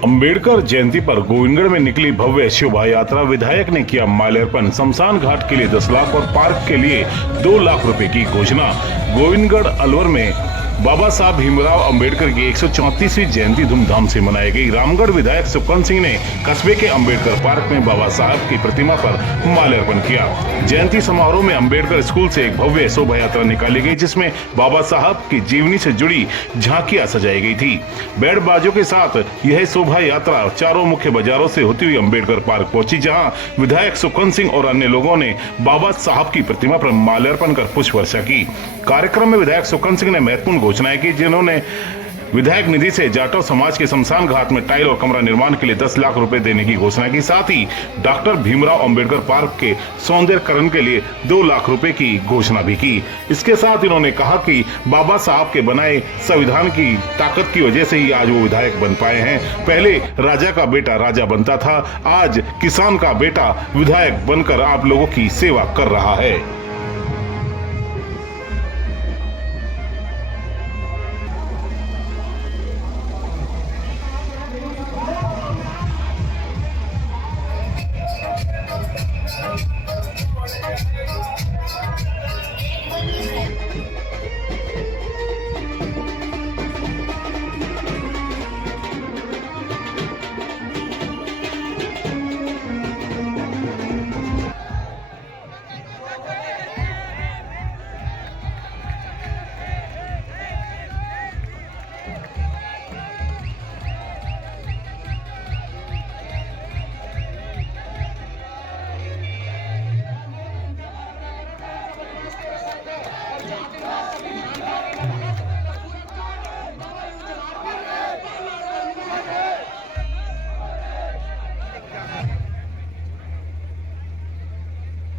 अंबेडकर जयंती पर गोविंदगढ़ में निकली भव्य शोभा यात्रा। विधायक ने किया माल्यार्पण। शमशान घाट के लिए 10 लाख और पार्क के लिए 2 लाख रुपए की घोषणा। गोविंदगढ़ अलवर में बाबा साहब भीमराव अंबेडकर की 134वीं जयंती धूमधाम से मनाई गई। रामगढ़ विधायक सुखवंत सिंह ने कस्बे के अंबेडकर पार्क में बाबा साहब की प्रतिमा पर माल्यार्पण किया। जयंती समारोह में अंबेडकर स्कूल से एक भव्य शोभा यात्रा निकाली गई, जिसमें बाबा साहब की जीवनी से जुड़ी झांकियां सजाई गई थी। बैंड बाजों के साथ यह शोभा यात्रा चारों मुख्य बाजारों से होती हुई अंबेडकर पार्क पहुंची, जहां विधायक सुखवंत सिंह और अन्य लोगों ने बाबा साहब की प्रतिमा पर माल्यार्पण कर पुष्प वर्षा की। कार्यक्रम में विधायक सुखवंत सिंह ने महत्वपूर्ण घोषणाएं की, जिन्होंने विधायक निधि से जाटव समाज के शमशान घाट में टाइल और कमरा निर्माण के लिए 10 लाख रुपए देने की घोषणा की। साथ ही डॉक्टर भीमराव अंबेडकर पार्क के सौंदर्यकरण के लिए 2 लाख रुपए की घोषणा भी की। इसके साथ इन्होंने कहा कि बाबा साहब के बनाए संविधान की ताकत की वजह से ही आज वो विधायक बन पाए हैं। पहले राजा का बेटा राजा बनता था, आज किसान का बेटा विधायक बनकर आप लोगों की सेवा कर रहा है।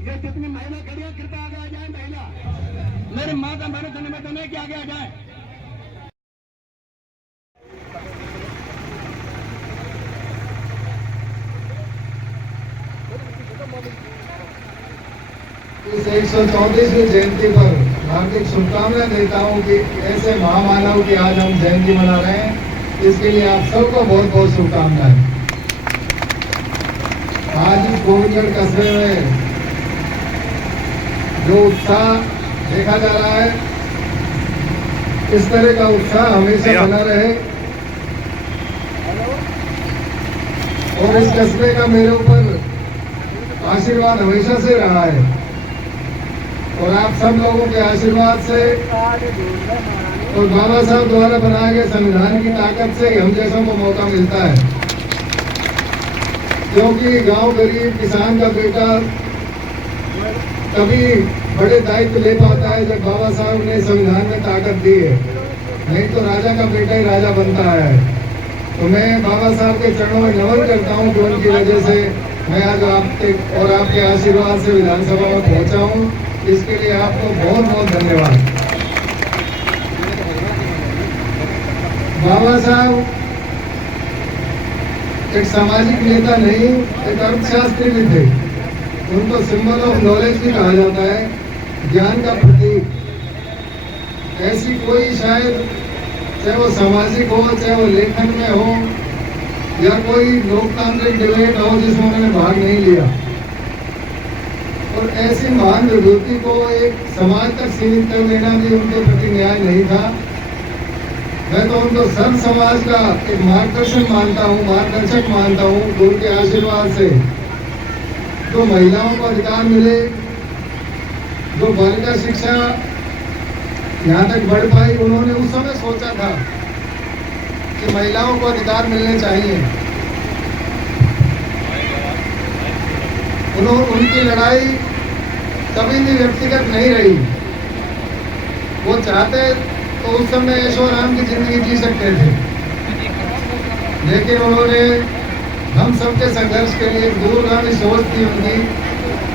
ये कितनी महिला खड़ी है, कृपया आगे आ जाए। महिला मेरी माता मैंने निवेदन है कि आगे आ जाए। इस 134वीं जयंती पर हार्दिक शुभकामनाएं देता हूं कि ऐसे महामानव की आज हम जयंती मना रहे हैं, इसके लिए आप सबको बहुत बहुत शुभकामनाएं। आज इस गोविंदगढ़ कस्बे में जो उत्साह देखा जा रहा है, इस तरह का उत्साह हमेशा बना रहे और इस कस्बे का मेरे ऊपर आशीर्वाद हमेशा से रहा है और आप सब लोगों के आशीर्वाद से और बाबा साहब द्वारा बनाए गए संविधान की ताकत से हम जैसों को मौका मिलता है, क्योंकि गांव गरीब किसान का बेटा तभी बड़े दायित्व ले पाता है जब बाबा साहब ने संविधान में ताकत दी है, नहीं तो राजा का बेटा ही राजा बनता है। तो मैं बाबा साहब के चरणों में नमन करता हूं कि उनकी वजह से मैं आज आपके और आपके आशीर्वाद से विधानसभा में पहुंचा हूं। इसके लिए आपको बहुत बहुत धन्यवाद। बाबा साहब एक सामाजिक नेता नहीं, एक अर्थशास्त्री भी थे। उनको सिंबल ऑफ नॉलेज भी कहा जाता है, ज्ञान का प्रतीक। ऐसी कोई शायद, चाहे वो सामाजिक हो, चाहे वो लेखन में हो या कोई लोकतांत्रिक डिबेट हो, जिसमें उन्होंने भाग नहीं लिया। और ऐसी महान विभूति को एक समाज तक सीमित कर देना भी उनके प्रति न्याय नहीं था। मैं तो उनको सर्व समाज का एक मार्गदर्शन मानता हूँ, मार्गदर्शक मानता हूँ। गुरु के आशीर्वाद से जो महिलाओं को अधिकार मिले, जो बालिका शिक्षा यहाँ तक बढ़ पाई, उन्होंने उस समय सोचा था कि महिलाओं को अधिकार मिलने चाहिए। उनकी लड़ाई कभी भी व्यक्तिगत नहीं रही। वो चाहते तो उस समय ऐशो आराम की जिंदगी जी सकते थे, लेकिन उन्होंने हम सबके संघर्ष के लिए दूरगामी सोच थी उनकी।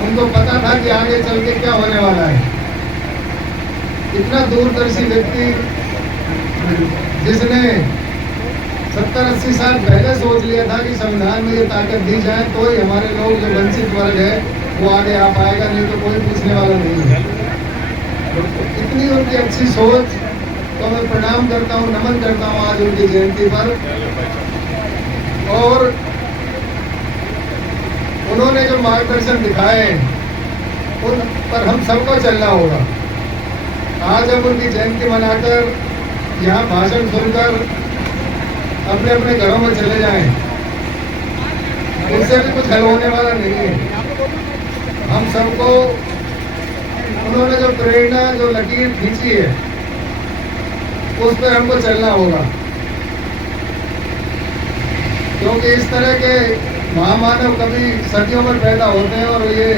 उनको पता था कि आगे चल के क्या होने वाला है। इतना दूरदर्शी व्यक्ति जिसने 70-80 साल पहले सोच लिया था कि संविधान में ये ताकत दी जाए तो ही हमारे लोग जो वंचित वर्ग है वो आगे आ पाएगा, नहीं तो कोई पूछने वाला नहीं है। इतनी उनकी अच्छी सोच, तो मैं प्रणाम करता हूँ, नमन करता हूँ आज उनकी जयंती पर। और उन्होंने जो मार्गदर्शन दिखाए उन पर हम सबको चलना होगा। आज हम उनकी जयंती मनाकर यहाँ भाषण सुनकर अपने अपने घरों में चले जाएं, उससे भी कुछ हल होने वाला नहीं है। हम सबको उन्होंने जो प्रेरणा, जो लकीर खींची है, उस पर हमको चलना होगा, क्योंकि इस तरह के महामानव कभी सदियों में पैदा होते हैं और ये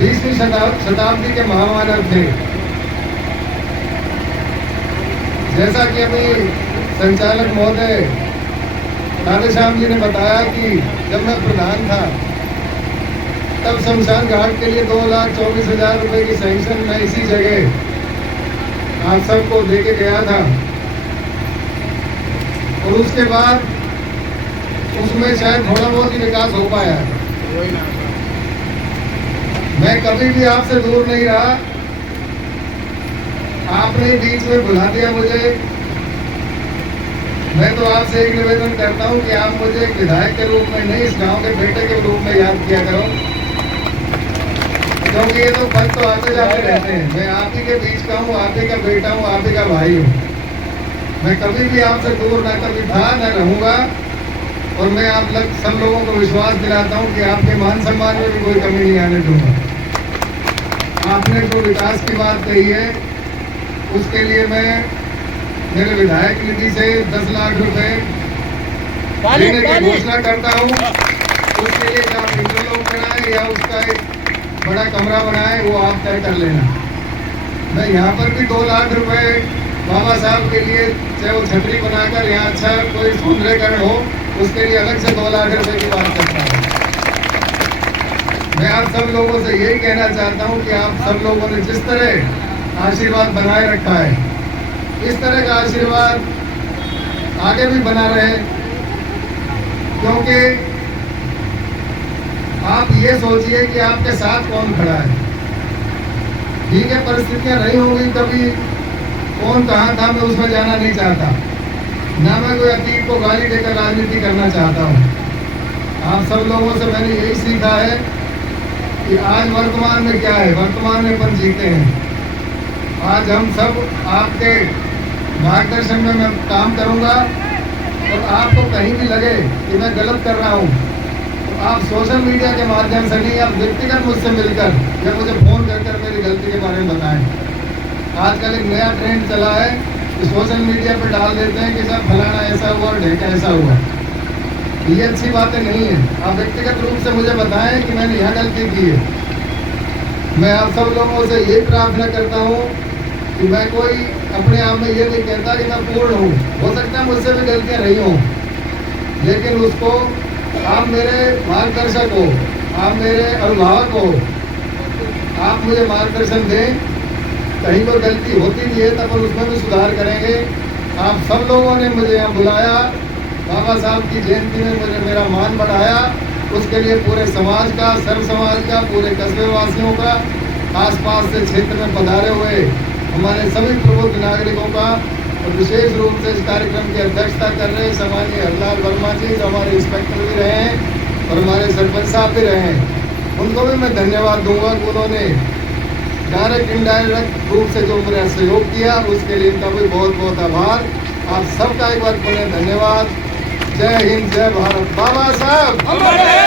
20वीं शताब्दी के महामानव थे। जैसा कि अभी संचालक महोदय राधेश्याम जी ने बताया कि जब मैं प्रधान था तब शमशान घाट के लिए 2,24,000 रुपए की सैंक्शन मैं इसी जगह आप सबको दे के गया था, और उसके बाद उसमें शायद थोड़ा बहुत ही विकास हो पाया। मैं कभी भी आपसे दूर नहीं रहा, आपने बीच में बुला दिया मुझे। मैं तो आपसे एक निवेदन करता हूं कि आप मुझे एक विधायक के रूप में नहीं, इस गांव के बेटे के रूप में याद किया करो, क्योंकि ये तो पद तो आते जाते रहते हैं। मैं आप ही के बीच का हूँ, आप ही का बेटा हूँ, आप ही का भाई हूँ। मैं कभी भी आपसे दूर न कभी था न रहूंगा, और मैं आप सब लोगों को विश्वास दिलाता हूँ कि आपके मान सम्मान में भी कोई कमी नहीं आने दूंगा। आपने जो विकास की बात कही है, उसके लिए मैं मेरे विधायक निधि से 10 लाख रुपए देने की घोषणा करता हूँ। उसके लिए आप इंटरलॉक बनाए या उसका एक बड़ा कमरा बनाए, वो आप तय कर लेना। मैं यहाँ पर भी 2 लाख रुपए बाबा साहब के लिए, चाहे वो छतरी बनाकर यहाँ अच्छा कोई सौंदर्यकरण हो, उसके लिए अलग से 2 लाख रुपए की बात करता हूँ। मैं आप सब लोगों से यही कहना चाहता हूँ कि आप सब लोगों ने जिस तरह आशीर्वाद बनाए रखा है, इस तरह का आशीर्वाद आगे भी बना रहे, क्योंकि आप ये सोचिए कि आपके साथ कौन खड़ा है। ठीक है, परिस्थितियां नहीं होंगी, कभी कौन कहाँ था, मैं उसमें जाना नहीं चाहता, ना मैं कोई अतीत को गाली देकर राजनीति करना चाहता हूँ। आप सब लोगों से मैंने यही सीखा है कि आज वर्तमान में क्या है, वर्तमान में अपन जीते हैं। आज हम सब आपके मार्गदर्शन में मैं काम करूँगा, और आपको कहीं भी लगे कि मैं गलत कर रहा हूँ, तो आप सोशल मीडिया के माध्यम से नहीं, आप व्यक्तिगत मुझसे मिलकर या मुझे फ़ोन कर मेरी गलती के बारे में बताएं। आजकल एक नया ट्रेंड चला है कि सोशल मीडिया पर डाल देते हैं कि साहब फलाना ऐसा हुआ और ढेका ऐसा हुआ। ये अच्छी बातें नहीं है। आप व्यक्तिगत रूप से मुझे बताएं कि मैंने यह गलती की है। मैं आप सब लोगों से ये प्रार्थना करता हूँ कि मैं कोई अपने आप में ये नहीं कहता कि मैं पूर्ण हूँ, हो सकता है मुझसे भी गलतियाँ नहीं हों, लेकिन उसको आप मेरे मार्गदर्शक हो, आप मेरे अभिभावक हो, आप मुझे मार्गदर्शन दें। कहीं कोई गलती होती भी है तब उसमें भी सुधार करेंगे। आप सब लोगों ने मुझे यहाँ बुलाया, बाबा साहब की जयंती में मुझे मेरा मान बढ़ाया, उसके लिए पूरे समाज का, सर्व समाज का, पूरे कस्बे वासियों का, आसपास से क्षेत्र में पधारे हुए हमारे सभी प्रबुद्ध नागरिकों का, और विशेष रूप से इस कार्यक्रम की अध्यक्षता कर रहे सामान्य हरलाल वर्मा जी, जो हमारे इंस्पेक्टर भी रहे हैं और हमारे सरपंच साहब भी रहे हैं, उनको भी मैं धन्यवाद दूंगा कि उन्होंने डायरेक्ट इनडायरेक्ट रूप से जो मेरा सहयोग किया, उसके लिए इनका भी बहुत बहुत आभार। आप सबका एक बार पुनः धन्यवाद। जय हिंद, जय भारत। बाबा साहब